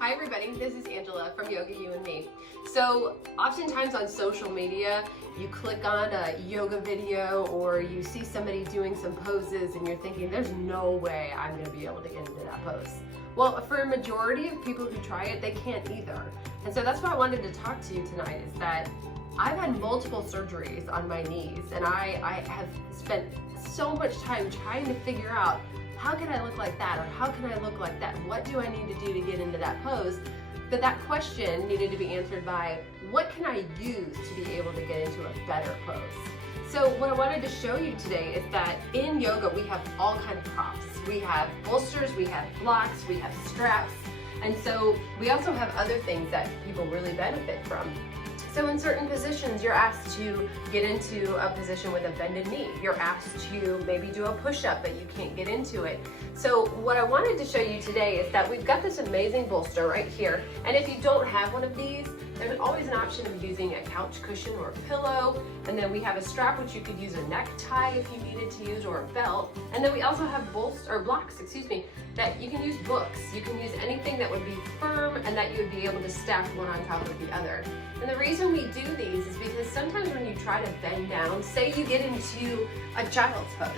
Hi everybody, this is Angela from Yoga You and Me. So oftentimes on social media, you click on a yoga video or you see somebody doing some poses and you're thinking, there's no way I'm gonna be able to get into that pose. Well, for a majority of people who try it, they can't either. And so that's why I wanted to talk to you tonight, is that I've had multiple surgeries on my knees and I have spent so much time trying to figure out, how can I look like that, or how can I look like that? What do I need to do to get into that pose? But that question needed to be answered by, what can I use to be able to get into a better pose? So what I wanted to show you today is that in yoga we have all kinds of props. We have bolsters, we have blocks, we have straps, and so we also have other things that people really benefit from. So in certain positions, you're asked to get into a position with a bended knee. You're asked to maybe do a push-up, but you can't get into it. So what I wanted to show you today is that we've got this amazing bolster right here. And if you don't have one of these, there's always an option of using a couch cushion or a pillow. And then we have a strap, which you could use a necktie if you needed to use, or a belt. And then we also have blocks, that you can use books. You can use anything that would be firm and that you would be able to stack one on top of the other. And the reason we do these is because sometimes when you try to bend down, say you get into a child's pose.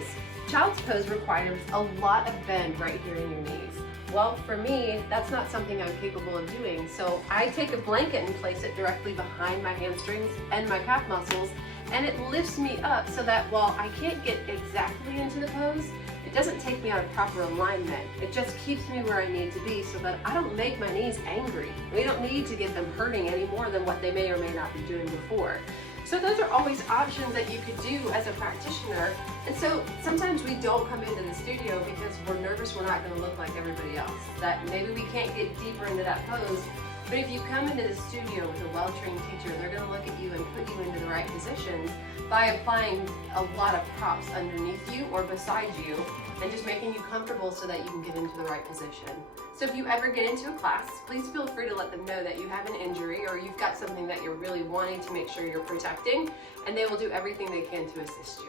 Child's pose requires a lot of bend right here in your knees. Well, for me, that's not something I'm capable of doing. So I take a blanket and place it directly behind my hamstrings and my calf muscles, and it lifts me up so that while I can't get exactly into the pose, it doesn't take me out of proper alignment. It just keeps me where I need to be so that I don't make my knees angry. We don't need to get them hurting any more than what they may or may not be doing before. So those are always options that you could do as a practitioner. And so sometimes we don't come into the studio because we're nervous we're not going to look like everybody else, that maybe we can't get deeper into that pose. But if you come into the studio with a well-trained teacher, they're going to look at you and put you into the right positions by applying a lot of props underneath you or beside you and just making you comfortable so that you can get into the right position. So if you ever get into a class, please feel free to let them know that you have an injury or you've got something that you're really wanting to make sure you're protecting, and they will do everything they can to assist you.